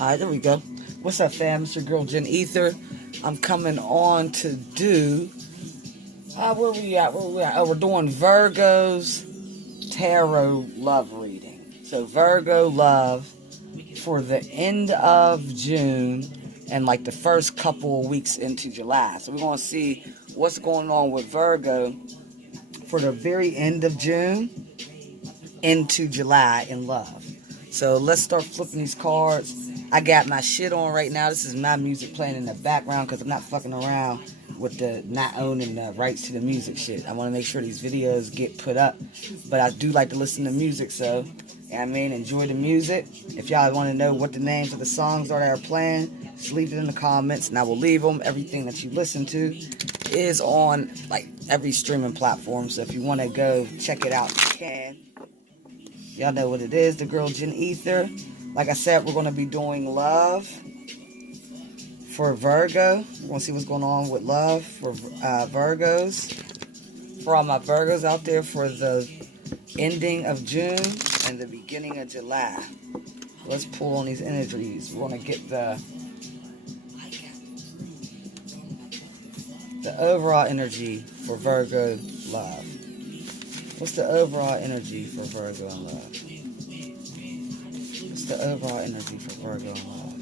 Alright, there we go. What's up, fam? It's your girl, Jen Ether. I'm coming on to do... where we at? Oh, we're doing Virgo's Tarot Love Reading. So, Virgo Love for the end of June and like the first couple of weeks into July. So, we're going to see what's going on with Virgo for the very end of June into July in love. So let's start flipping these cards. I got my shit on right now. This is my music playing in the background because I'm not fucking around with the not owning the rights to the music shit. I want to make sure these videos get put up. But I do like to listen to music, so, you know what I mean, enjoy the music. If y'all want to know what the names of the songs are that are playing, just leave it in the comments and I will leave them. Everything that you listen to is on like every streaming platform. So if you want to go check it out, you can. Y'all know what it is, the girl Jen Ether. Like I said, we're going to be doing love for Virgo. We're going to see what's going on with love for Virgos. For all my Virgos out there for the ending of June and the beginning of July. Let's pull on these energies. We're going to get the overall energy for Virgo love. What's the overall energy for Virgo and love? What's the overall energy for Virgo and love?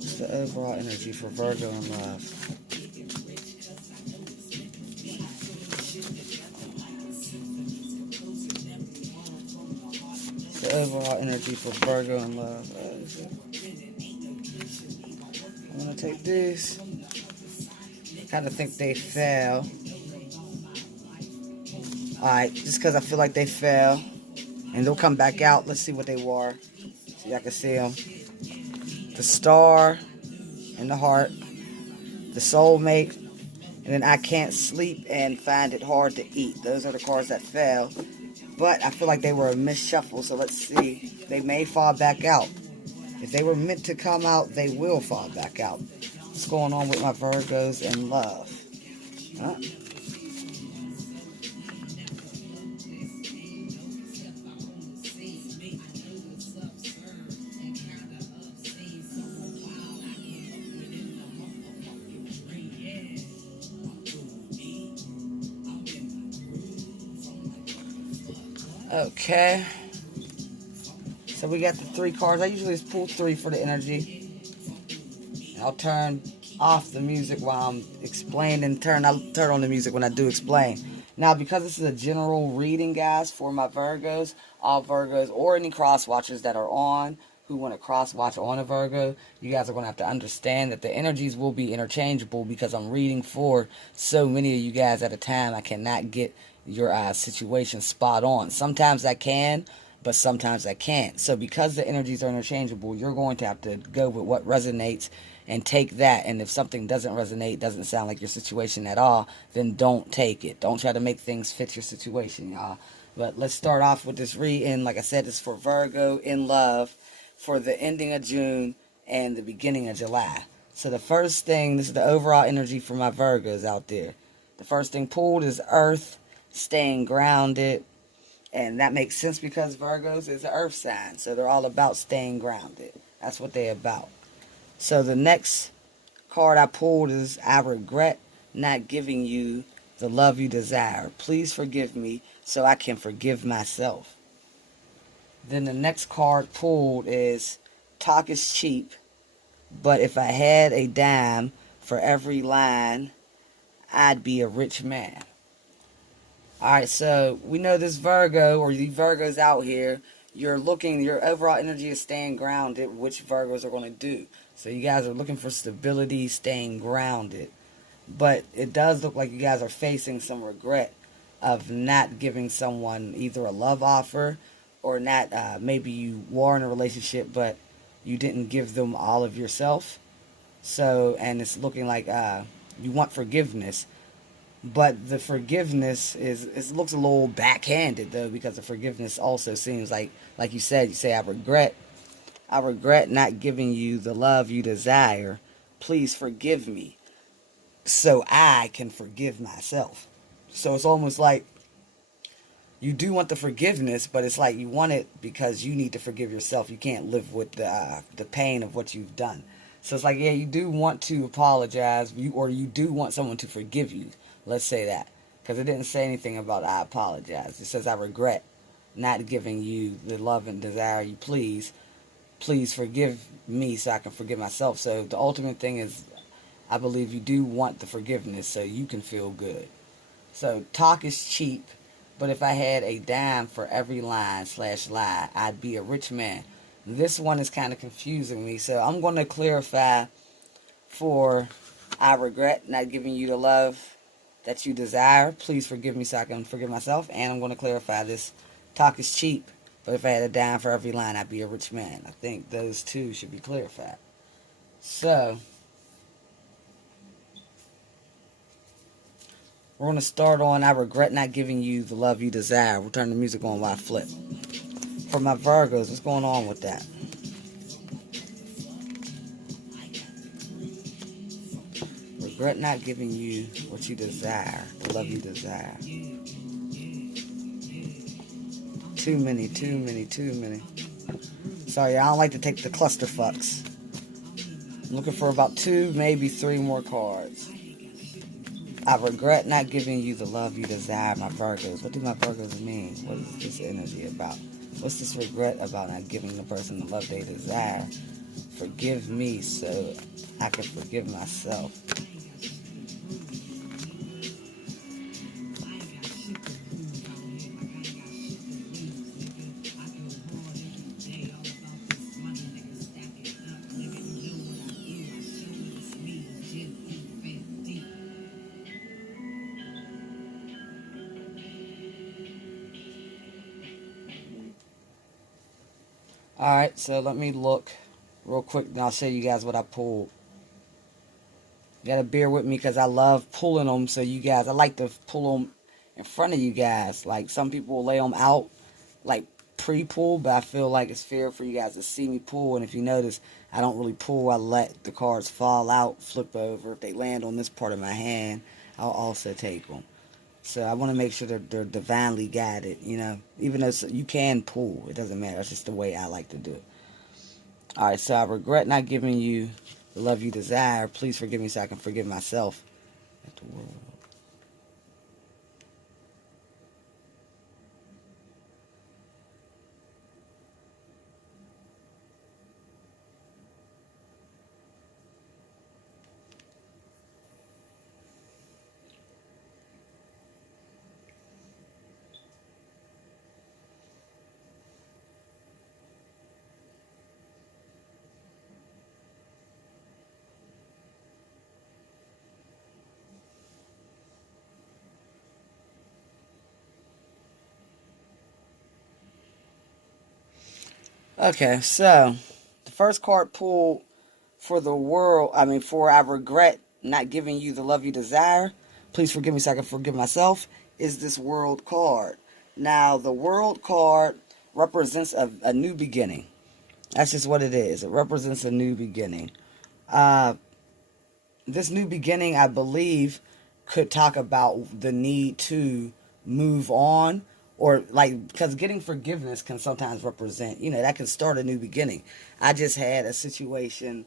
What's the overall energy for Virgo and love? What's the overall energy for Virgo and love? I'm going to take this. Kind of think they fell. Alright, just because I feel like they fell. And they'll come back out. Let's see what they were. So y'all can see them. The star and the heart. The soulmate. And then I can't sleep and find it hard to eat. Those are the cards that fell. But I feel like they were a misshuffle. So let's see. They may fall back out. If they were meant to come out, they will fall back out. What's going on with my Virgos and love? Huh? Okay. So we got the 3 cards. I usually just pull 3 for the energy. I'll turn off the music while I'm explaining. I'll turn on the music when I do explain. Now, because this is a general reading, guys, for my Virgos, all Virgos, or any cross watchers that are on, who want to cross watch on a Virgo, you guys are going to have to understand that the energies will be interchangeable because I'm reading for so many of you guys at a time. I cannot get your situation spot on. Sometimes I can, but sometimes I can't. So because the energies are interchangeable, you're going to have to go with what resonates and take that. And if something doesn't resonate, doesn't sound like your situation at all, then don't take it. Don't try to make things fit your situation, y'all. But let's start off with this reading. Like I said, it's for Virgo in love for the ending of June and the beginning of July. So the first thing, this is the overall energy for my Virgos out there. The first thing pulled is Earth, staying grounded. And that makes sense because Virgos is an earth sign. So they're all about staying grounded. That's what they're about. So the next card I pulled is I regret not giving you the love you desire. Please forgive me so I can forgive myself. Then the next card pulled is talk is cheap, but if I had a dime for every line, I'd be a rich man. Alright, so we know this Virgo, or the Virgos out here, your overall energy is staying grounded, which Virgos are going to do. So you guys are looking for stability, staying grounded. But it does look like you guys are facing some regret of not giving someone either a love offer or not, maybe you were in a relationship, but you didn't give them all of yourself. So, and it's looking like you want forgiveness. But the forgiveness it looks a little backhanded though, because the forgiveness also seems like you say I regret not giving you the love you desire. Please forgive me so I can forgive myself. So it's almost like you do want the forgiveness, but it's like you want it because you need to forgive yourself. You can't live with the pain of what you've done. So it's like, yeah, you do want to apologize, or you do want someone to forgive you. Let's say that, because it didn't say anything about I apologize. It says I regret not giving you the love and desire you please. Please forgive me so I can forgive myself. So the ultimate thing is, I believe you do want the forgiveness so you can feel good. So talk is cheap, but if I had a dime for every line/lie, I'd be a rich man. This one is kind of confusing me, so I'm going to clarify for I regret not giving you the love that you desire. Please forgive me so I can forgive myself. And I'm going to clarify this. Talk is cheap, but if I had a dime for every line, I'd be a rich man. I think those two should be clarified. So we're going to start on I regret not giving you the love you desire. We'll turn the music on while I flip. For my Virgos, what's going on with that? Regret not giving you what you desire, the love you desire. Too many, too many, too many. Sorry, I don't like to take the clusterfucks. I'm looking for about 2, maybe 3 more cards. I regret not giving you the love you desire, my Virgos. What do my Virgos mean? What is this energy about? What's this regret about not giving the person the love they desire? Forgive me so I can forgive myself. Alright, so let me look real quick and I'll show you guys what I pulled. You gotta bear with me because I love pulling them. So you guys, I like to pull them in front of you guys. Like some people will lay them out like pre-pull, but I feel like it's fair for you guys to see me pull. And if you notice, I don't really pull. I let the cards fall out, flip over. If they land on this part of my hand, I'll also take them. So I want to make sure that they're divinely guided, you know. Even though you can pull, it doesn't matter. It's just the way I like to do it. Alright, so I regret not giving you the love you desire. Please forgive me so I can forgive myself. At the world. Okay, so the first card pulled for the world, for I regret not giving you the love you desire. Please forgive me so I can forgive myself. Is this world card. Now, the world card represents a new beginning. That's just what it is. It represents a new beginning. This new beginning, I believe, could talk about the need to move on, or like, because getting forgiveness can sometimes represent, that can start a new beginning. I just had a situation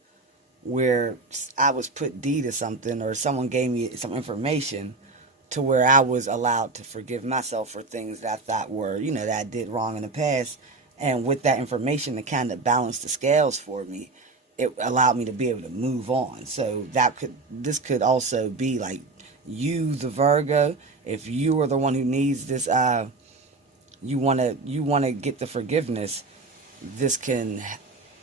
where I was put D to something, or someone gave me some information to where I was allowed to forgive myself for things that I thought were, that I did wrong in the past. And with that information to kind of balance the scales for me, it allowed me to be able to move on. So this could also be like you, the Virgo, if you are the one who needs this, you wanna get the forgiveness. This can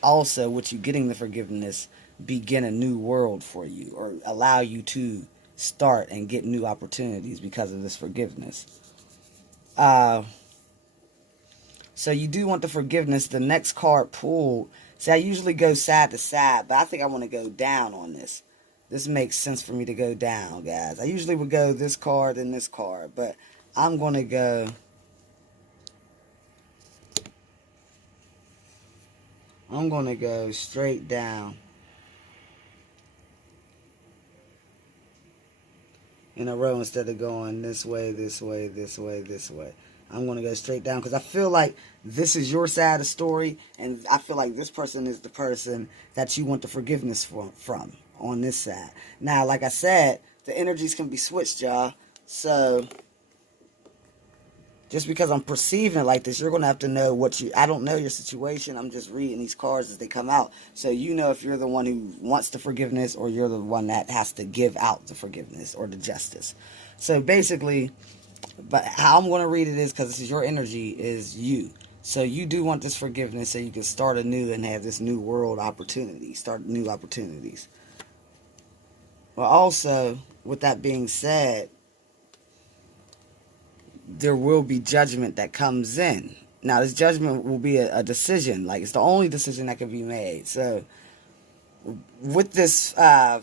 also, with you getting the forgiveness, begin a new world for you, or allow you to start and get new opportunities because of this forgiveness. So you do want the forgiveness. The next card pulled. See, I usually go side to side, but I think I want to go down on this. This makes sense for me to go down, guys. I usually would go this card and this card, but I'm going to go... I'm going to go straight down in a row instead of going this way, this way, this way, this way. I'm going to go straight down because I feel like this is your side of the story, and I feel like this person is the person that you want the forgiveness from on this side. Now, like I said, the energies can be switched, y'all. So just because I'm perceiving it like this, you're going to have to know what you... I don't know your situation. I'm just reading these cards as they come out. So you know if you're the one who wants the forgiveness or you're the one that has to give out the forgiveness or the justice. So basically, but how I'm going to read it is, because this is your energy, is you. So you do want this forgiveness so you can start anew and have this new world opportunity. Start new opportunities. But also, with that being said, there will be judgment that comes in. Now, this judgment will be a decision. Like, it's the only decision that can be made. So, with this, and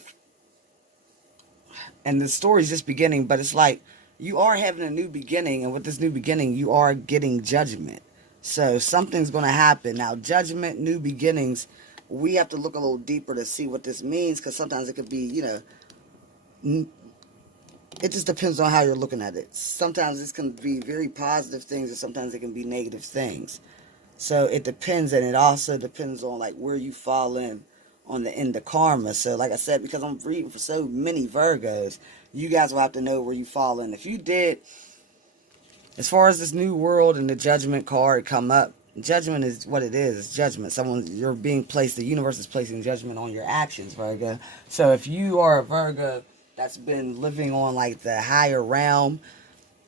the story's just beginning, but it's like, you are having a new beginning, and with this new beginning, you are getting judgment. So, something's going to happen. Now, judgment, new beginnings, we have to look a little deeper to see what this means, because sometimes it could be, it just depends on how you're looking at it. Sometimes this can be very positive things, and sometimes it can be negative things. So it depends, and it also depends on like where you fall in on the end of karma. So like I said, because I'm reading for so many Virgos, you guys will have to know where you fall in. If you did, as far as this new world and the judgment card come up, judgment is what it is. It's judgment. You're being placed, the universe is placing judgment on your actions, Virgo. So if you are a Virgo that's been living on like the higher realm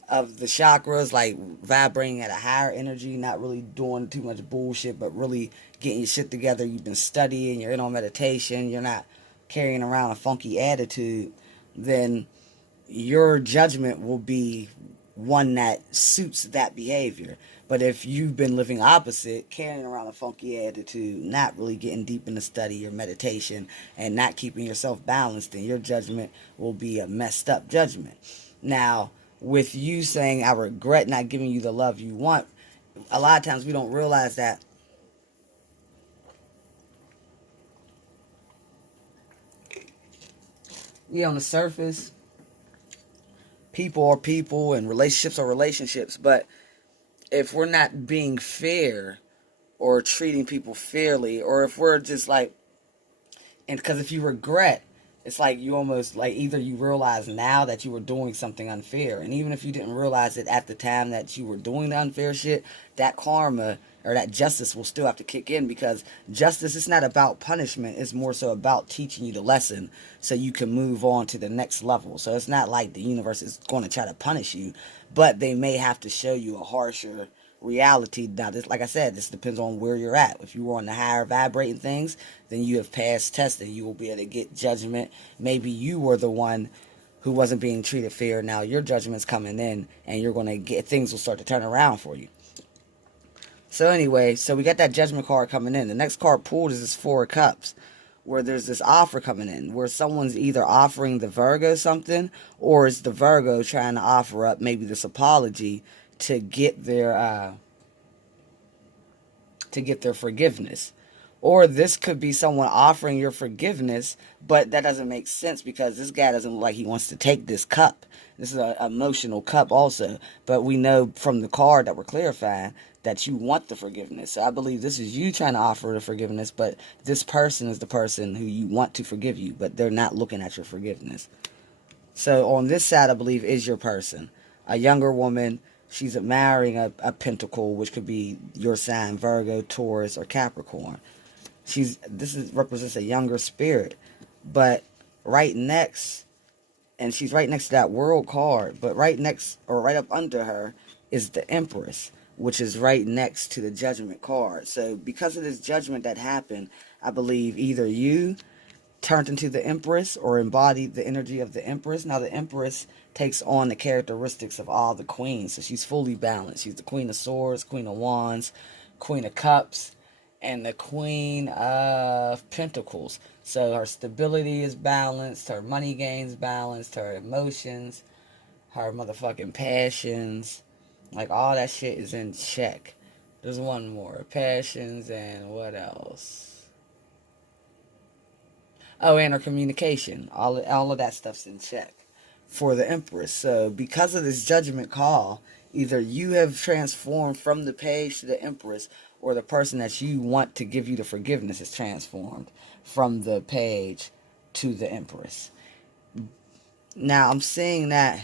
of the chakras, like vibrating at a higher energy, not really doing too much bullshit, but really getting your shit together. You've been studying, you're in on meditation, you're not carrying around a funky attitude, then your judgment will be one that suits that behavior. But if you've been living opposite, carrying around a funky attitude, not really getting deep into study or meditation, and not keeping yourself balanced, then your judgment will be a messed up judgment. Now, with you saying, I regret not giving you the love you want, a lot of times we don't realize that on the surface, people are people and relationships are relationships, but if we're not being fair or treating people fairly, or if we're just like, and because if you regret, it's like you almost like either you realize now that you were doing something unfair, and even if you didn't realize it at the time that you were doing the unfair shit, that karma or that justice will still have to kick in, because justice is not about punishment, it's more so about teaching you the lesson so you can move on to the next level. So it's not like the universe is going to try to punish you, but they may have to show you a harsher reality. Now, this, like I said, this depends on where you're at. If you were on the higher vibrating things, then you have passed testing. You will be able to get judgment. Maybe you were the one who wasn't being treated fair. Now your judgment's coming in, and you're going to get, things will start to turn around for you. So anyway, so we got that judgment card coming in. The next card pulled is this Four of Cups, where there's this offer coming in, where someone's either offering the Virgo something, or it's the Virgo trying to offer up maybe this apology to get their forgiveness. Or this could be someone offering your forgiveness, but that doesn't make sense because this guy doesn't look like he wants to take this cup. This is an emotional cup also. But we know from the card that we're clarifying that you want the forgiveness. So I believe this is you trying to offer the forgiveness, but this person is the person who you want to forgive you, but they're not looking at your forgiveness. So on this side, I believe, is your person. A younger woman. She's marrying a pentacle, which could be your sign, Virgo, Taurus, or Capricorn. Represents a younger spirit, but right next, and she's right next to that world card, but right next or right up under her is the Empress, which is right next to the Judgment card. So because of this judgment that happened, I believe either you turned into the Empress or embodied the energy of the Empress. Now the Empress takes on the characteristics of all the queens, so she's fully balanced. She's the Queen of Swords, Queen of Wands, Queen of Cups, and the Queen of Pentacles. So her stability is balanced, her money gains balanced, her emotions, her motherfucking passions, like all that shit is in check. There's one more, passions, and what else? Oh, and her communication. All of that stuff's in check for the Empress. So because of this judgment call, Either you have transformed from the page to the Empress, or the person that you want to give you the forgiveness is transformed from the page to the Empress. Now, I'm seeing that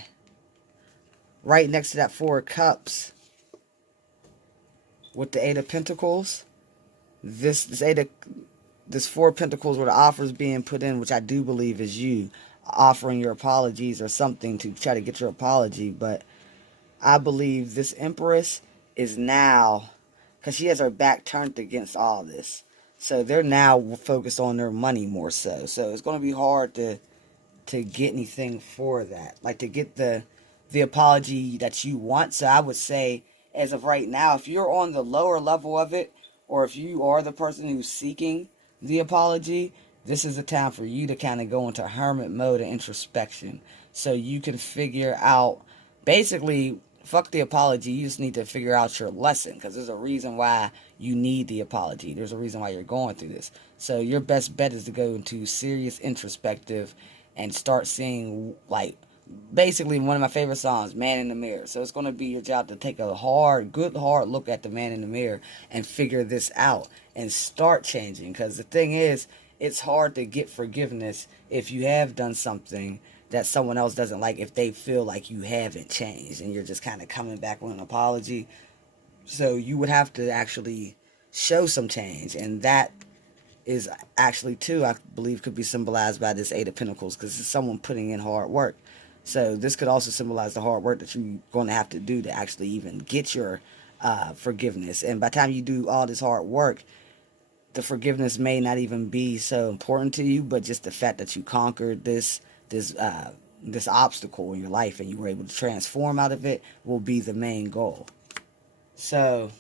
right next to that Four of Cups with the Eight of Pentacles. This Four of Pentacles where the offer is being put in, which I do believe is you offering your apologies or something to try to get your apology. But I believe this Empress is now, because she has her back turned against all this, so they're now focused on their money more so. So it's going to be hard to get anything for that, like to get the apology that you want. So I would say, as of right now, if you're on the lower level of it, or if you are the person who's seeking the apology, this is a time for you to kind of go into hermit mode and introspection, so you can figure out, basically, fuck the apology. You just need to figure out your lesson, because there's a reason why you need the apology. There's a reason why you're going through this. So your best bet is to go into serious introspective and start seeing, like, basically one of my favorite songs, Man in the Mirror. So it's going to be your job to take a good hard look at the man in the mirror and figure this out and start changing. Because the thing is, it's hard to get forgiveness if you have done something that someone else doesn't like, if they feel like you haven't changed and you're just kind of coming back with an apology. So you would have to actually show some change, and that is actually, too, I believe, could be symbolized by this Eight of Pentacles, because it's someone putting in hard work. So this could also symbolize the hard work that you're going to have to do to actually even get your forgiveness. And by the time you do all this hard work, the forgiveness may not even be so important to you, but just the fact that you conquered this obstacle in your life and you were able to transform out of it will be the main goal. So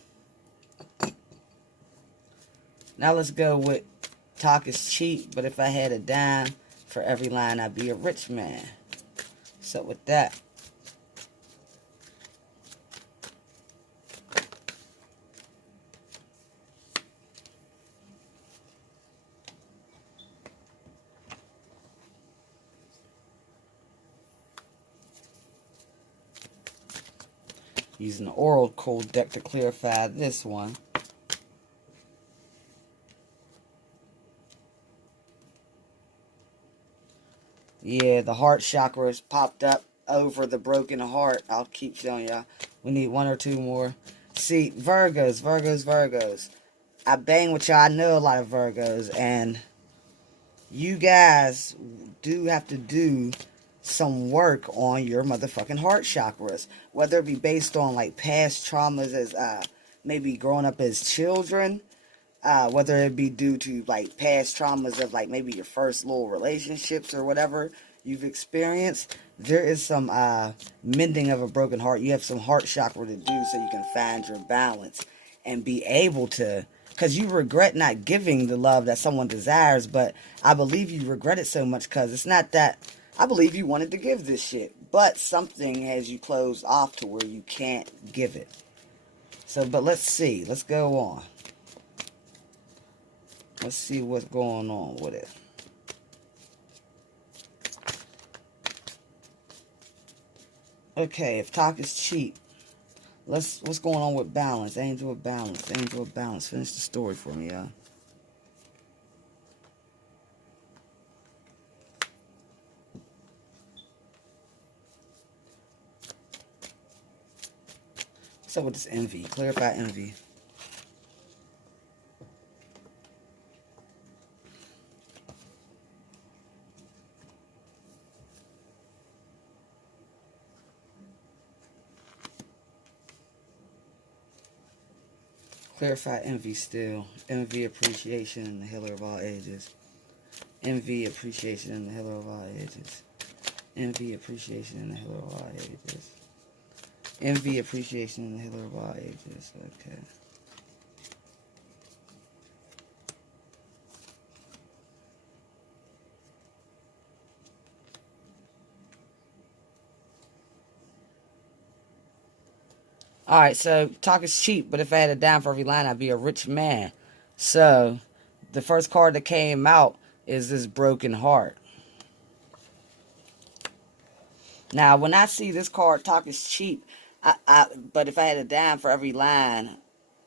now let's go with talk is cheap, but if I had a dime for every line, I'd be a rich man. So with that, using the Oracle deck to clarify this one. Yeah, the heart chakra has popped up over the broken heart. I'll keep showing y'all. We need one or two more. See, Virgos. I bang with y'all. I know a lot of Virgos. And you guys do have to do some work on your motherfucking heart chakras. Whether it be based on, like, past traumas as maybe growing up as children. Whether it be due to, like, past traumas of, like, maybe your first little relationships or whatever you've experienced. There is some mending of a broken heart. You have some heart chakra to do so you can find your balance and be able to, because you regret not giving the love that someone desires, but I believe you regret it so much because it's not that, I believe you wanted to give this shit, but something has you closed off to where you can't give it. So, but let's see. Let's go on. Let's see what's going on with it. Okay, if talk is cheap, what's going on with balance? Angel of balance, angel of balance. Finish the story for me, y'all. What's up with this envy? Clarify envy. Clarify envy still. Envy, appreciation, and the healer of all ages. Envy, appreciation, and the healer of all ages. Envy, appreciation, and the healer of all ages. Envy, appreciation, and the healer of all ages. Okay. Alright, so talk is cheap, but if I had a dime for every line, I'd be a rich man. So, the first card that came out is this broken heart. Now, when I see this card, talk is cheap, But if I had a dime for every line,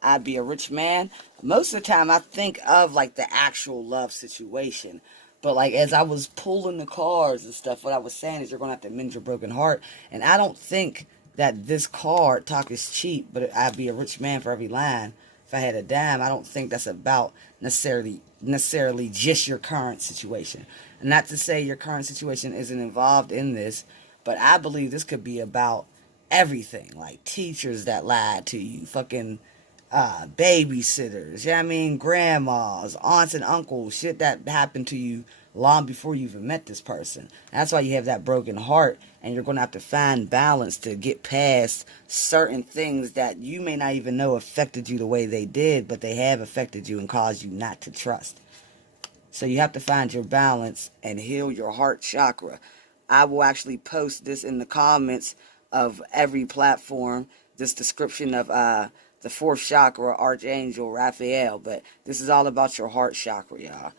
I'd be a rich man. Most of the time, I think of like the actual love situation. But like as I was pulling the cards and stuff, what I was saying is you're gonna have to mend your broken heart. And I don't think that this card talk is cheap, but I'd be a rich man for every line. If I had a dime, I don't think that's about necessarily just your current situation. And not to say your current situation isn't involved in this, but I believe this could be about everything, like teachers that lied to you, fucking babysitters, you know what I mean, grandmas, aunts and uncles, shit that happened to you long before you even met this person. That's why you have that broken heart, and you're going to have to find balance to get past certain things that you may not even know affected you the way they did, but they have affected you and caused you not to trust. So you have to find your balance and heal your heart chakra. I will actually post this in the comments of every platform, this description of the fourth chakra, Archangel Raphael. But this is all about your heart chakra, y'all.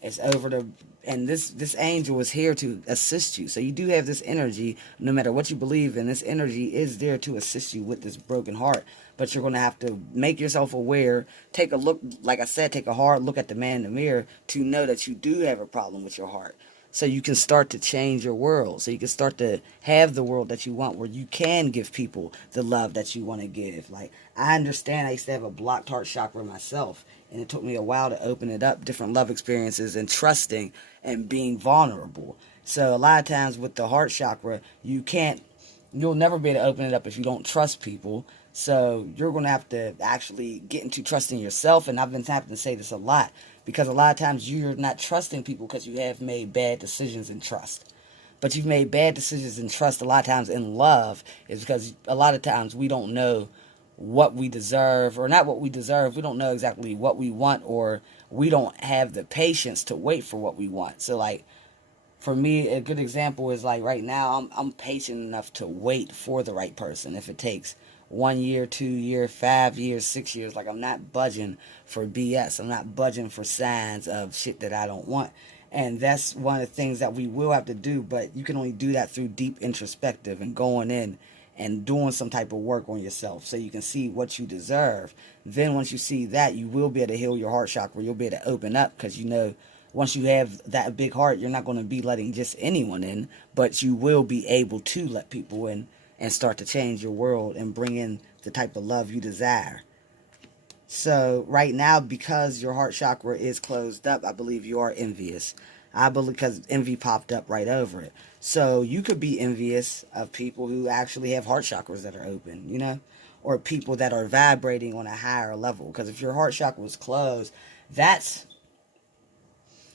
It's over the, and this angel is here to assist you. So you do have this energy, no matter what you believe in. This energy is there to assist you with this broken heart. But you're going to have to make yourself aware. Take a look, like I said, take a hard look at the man in the mirror to know that you do have a problem with your heart. So you can start to change your world. So you can start to have the world that you want, where you can give people the love that you want to give. Like, I understand I used to have a blocked heart chakra myself, and it took me a while to open it up, different love experiences and trusting and being vulnerable. So a lot of times with the heart chakra, you'll never be able to open it up if you don't trust people. So you're going to have to actually get into trusting yourself. And I've been having to say this a lot, because a lot of times you're not trusting people because you have made bad decisions in trust. But you've made bad decisions in trust a lot of times in love, is because a lot of times we don't know what we deserve, or not what we deserve. We don't know exactly what we want, or we don't have the patience to wait for what we want. So like, for me, a good example is like right now, I'm patient enough to wait for the right person. If it takes 1 year, 2 years, 5 years, 6 years, like, I'm not budging for BS. I'm not budging for signs of shit that I don't want. And that's one of the things that we will have to do, but you can only do that through deep introspective and going in and doing some type of work on yourself so you can see what you deserve. Then once you see that, you will be able to heal your heart chakra. You'll be able to open up, because you know, once you have that big heart, you're not going to be letting just anyone in, but you will be able to let people in and start to change your world and bring in the type of love you desire. So right now, because your heart chakra is closed up, I believe you are envious. I believe, because envy popped up right over it. So you could be envious of people who actually have heart chakras that are open, you know, or people that are vibrating on a higher level. Because if your heart chakra was closed,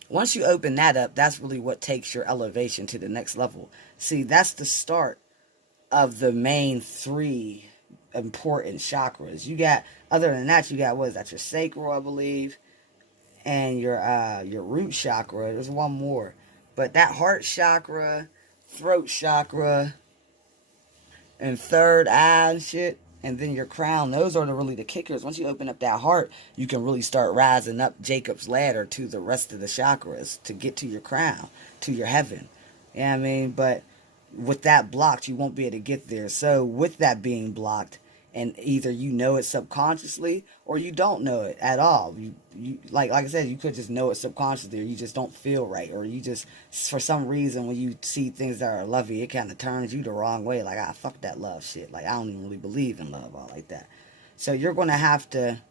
once you open that up, that's really what takes your elevation to the next level. See, that's the start of the main three important chakras. You got, other than that, you got, what is that, your sacral, I believe, and your root chakra. There's one more. But that heart chakra, throat chakra, and third eye and shit, and then your crown, those are really the kickers. Once you open up that heart, you can really start rising up Jacob's ladder to the rest of the chakras to get to your crown, to your heaven. You know what I mean? But with that blocked, you won't be able to get there. So with that being blocked, and either you know it subconsciously or you don't know it at all. You like I said, you could just know it subconsciously, or you just don't feel right, or you just, for some reason, when you see things that are lovey, it kind of turns you the wrong way. Like, fuck that love shit. Like, I don't even really believe in love all like that. So you're going to have to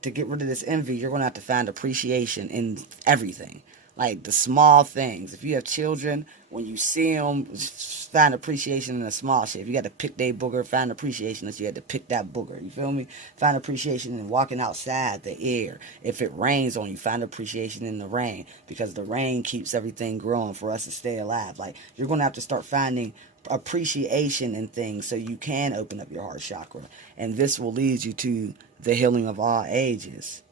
get rid of this envy. You're going to have to find appreciation in everything. Like the small things. If you have children, when you see them, find appreciation in the small shit. If you got to pick their booger, find appreciation that you had to pick that booger. You feel me? Find appreciation in walking outside, the air. If it rains on you, find appreciation in the rain, because the rain keeps everything growing for us to stay alive. Like, you're going to have to start finding appreciation in things so you can open up your heart chakra. And this will lead you to the healing of all ages.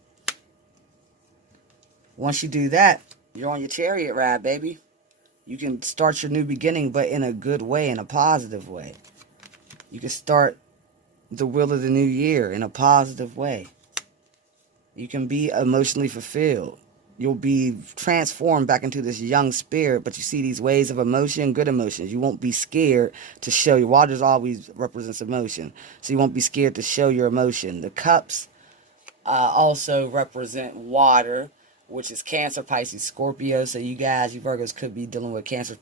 Once you do that, you're on your chariot ride, baby. You can start your new beginning, but in a good way, in a positive way. You can start the wheel of the new year in a positive way. You can be emotionally fulfilled. you'll be transformed back into this young spirit, but you see these waves of emotion, good emotions. You won't be scared to show your waters always represents emotion. So you won't be scared to show your emotion. The cups also represent water, which is Cancer, Pisces, Scorpio. So you guys, you Virgos, could be dealing with Cancer,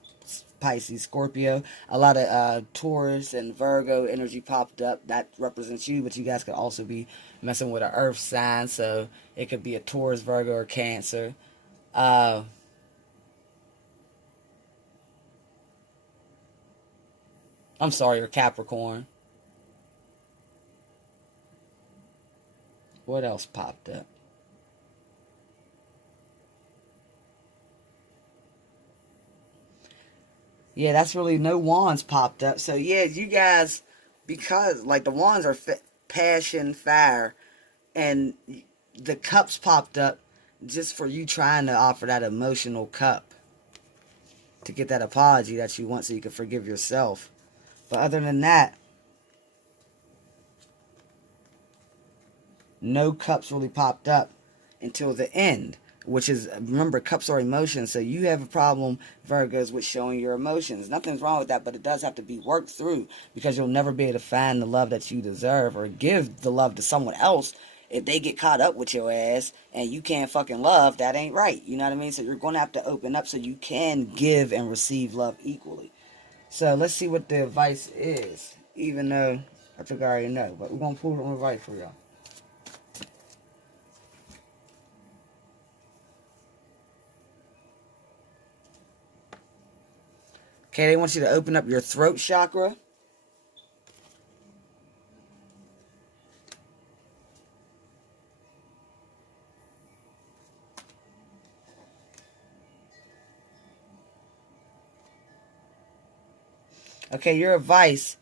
Pisces, Scorpio. A lot of Taurus and Virgo energy popped up. That represents you, but you guys could also be messing with an earth sign. So it could be a Taurus, Virgo, or Cancer. I'm sorry, or Capricorn. What else popped up? Yeah, that's really no wands popped up. So yeah, you guys, because like the wands are passion, fire, and the cups popped up just for you trying to offer that emotional cup to get that apology that you want so you can forgive yourself. But other than that, no cups really popped up until the end, which is, remember, cups are emotions. So you have a problem, Virgos, with showing your emotions. Nothing's wrong with that, but it does have to be worked through, because you'll never be able to find the love that you deserve or give the love to someone else if they get caught up with your ass and you can't fucking love. That ain't right. You know what I mean? So you're going to have to open up so you can give and receive love equally. So let's see what the advice is, even though I think I already know, but we're going to pull some advice for y'all. Okay, they want you to open up your throat chakra. Okay, your advice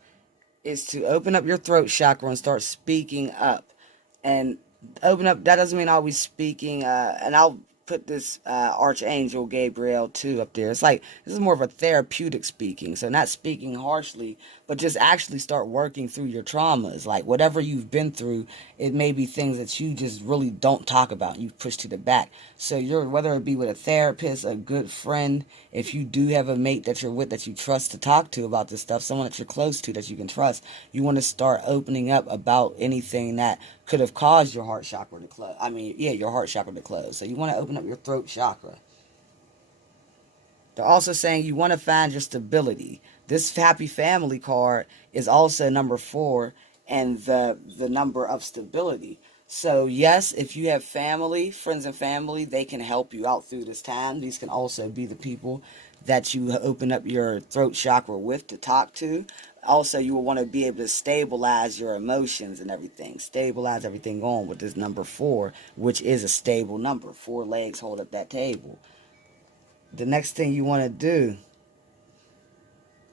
is to open up your throat chakra and start speaking up. And open up, that doesn't mean always speaking, and I'll put this Archangel Gabriel too up there. It's like, this is more of a therapeutic speaking. So not speaking harshly, but just actually start working through your traumas. Like whatever you've been through, it may be things that you just really don't talk about. You push to the back. So you're, whether it be with a therapist, a good friend, if you do have a mate that you're with that you trust to talk to about this stuff, someone that you're close to that you can trust, you want to start opening up about anything that could have caused your heart chakra to close. Your heart chakra to close. So you want to open up your throat chakra. They're also saying you want to find your stability. This happy family card is also number 4 and the number of stability. So yes, if you have family, friends and family, they can help you out through this time. These can also be the people that you open up your throat chakra with to talk to. Also, you will want to be able to stabilize your emotions and everything. Stabilize everything on with this number 4, which is a stable number. 4 legs hold up that table. The next thing you want to do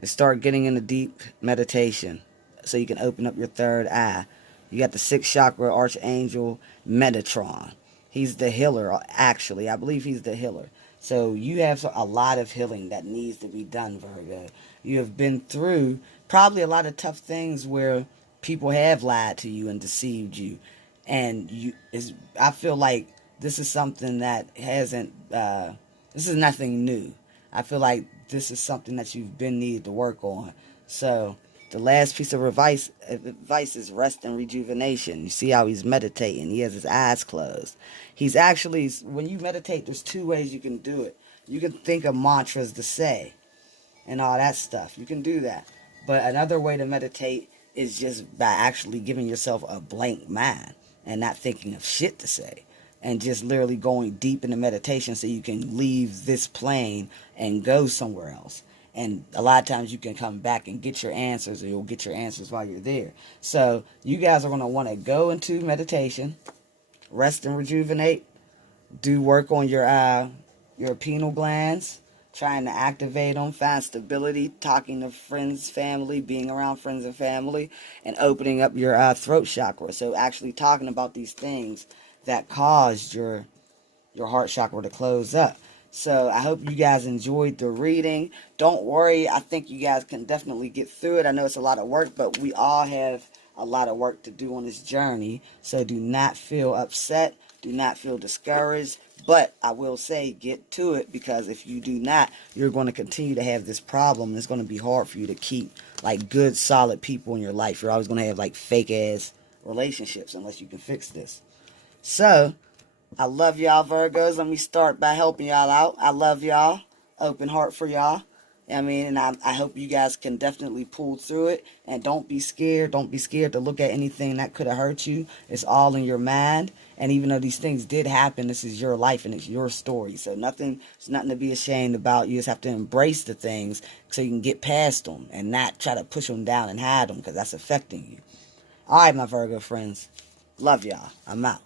is start getting into deep meditation so you can open up your third eye. You got the 6th chakra Archangel Metatron. He's the healer, actually. I believe he's the healer. So you have a lot of healing that needs to be done, Virgo. You have been through probably a lot of tough things where people have lied to you and deceived you. And I feel like this is something that hasn't, this is nothing new. I feel like this is something that you've been needed to work on. So the last piece of advice is rest and rejuvenation. You see how he's meditating. He has his eyes closed. He's actually, when you meditate, there's 2 ways you can do it. You can think of mantras to say and all that stuff. You can do that. But another way to meditate is just by actually giving yourself a blank mind and not thinking of shit to say. And just literally going deep into meditation so you can leave this plane and go somewhere else. And a lot of times you can come back and get your answers, or you'll get your answers while you're there. So you guys are going to want to go into meditation, rest and rejuvenate, do work on your pineal glands, trying to activate them, find stability, talking to friends, family, being around friends and family, and opening up your throat chakra. So actually talking about these things that caused your heart chakra to close up. So I hope you guys enjoyed the reading. Don't worry, I think you guys can definitely get through it. I know it's a lot of work, but we all have a lot of work to do on this journey. So do not feel upset. Do not feel discouraged. But I will say, get to it, because if you do not, you're going to continue to have this problem. It's going to be hard for you to keep like good, solid people in your life. You're always going to have like fake ass relationships unless you can fix this. So, I love y'all, Virgos. Let me start by helping y'all out. I love y'all. Open heart for y'all. I mean, and I hope you guys can definitely pull through it. And don't be scared. Don't be scared to look at anything that could have hurt you. It's all in your mind. And even though these things did happen, this is your life and it's your story. So there's nothing to be ashamed about. You just have to embrace the things so you can get past them and not try to push them down and hide them, because that's affecting you. All right, my Virgo friends. Love y'all. I'm out.